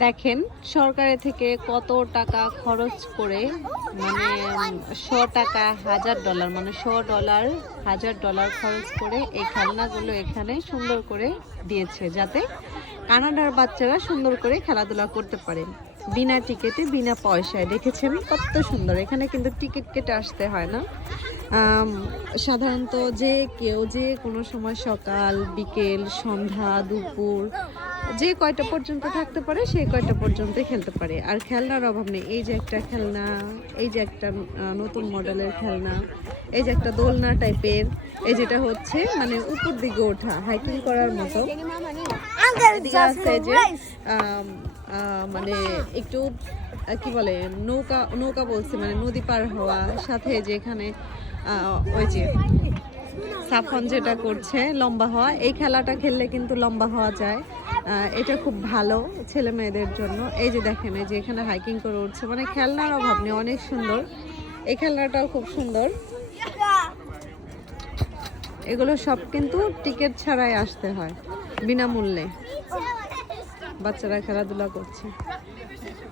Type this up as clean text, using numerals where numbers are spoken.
দেখেন সরকারের থেকে কত টাকা খরচ করে, মানে 100 টাকা $1000, মানে $100 $1000 খরচ করে এই খেলনাগুলো এখানে সুন্দর করে দিয়েছে, যাতে কানাডার বাচ্চারা সুন্দর করে খেলাধুলা করতে পারে বিনা টিকিটে, বিনা পয়সায়। দেখেছেন কত সুন্দর। এখানে কিন্তু টিকিট কেটে আসতে হয় না। সাধারণত যে কেউ যে কোনো সময় সকাল, বিকেল, সন্ধ্যা, দুপুর যে কয়টা পর্যন্ত থাকতে পারে সেই কয়টা পর্যন্ত খেলতে পারে। আর খেলনার অভাব নেই। এই যে একটা খেলনা, এই যে একটা নতুন মডেলের খেলনা, এই যে একটা দোলনা টাইপের, এই যেটা হচ্ছে মানে উপর দিকে ওঠা, হাইকিং করার মতো। এদিকে আছে যে মানে একটু কি বলে, নৌকা নৌকা বলছে, মানে নদী পার হওয়া, সাথে যে এখানে ওই যে সাফন যেটা করছে লম্বা হওয়া, এই খেলাটা খেললে কিন্তু লম্বা হওয়া যায়। এটা খুব ভালো ছেলে মেয়েদের জন্য। এই যে দেখেন, এই যে এখানে হাইকিং করে উঠছে, মানে খেলনার অভাব নেই, অনেক সুন্দর। এই খেলনাটাও খুব সুন্দর। এগুলো সব কিন্তু টিকিট ছাড়াই আসতে হয়, বিনামূল্যে বাচ্চারা খেলাধুলা করছে।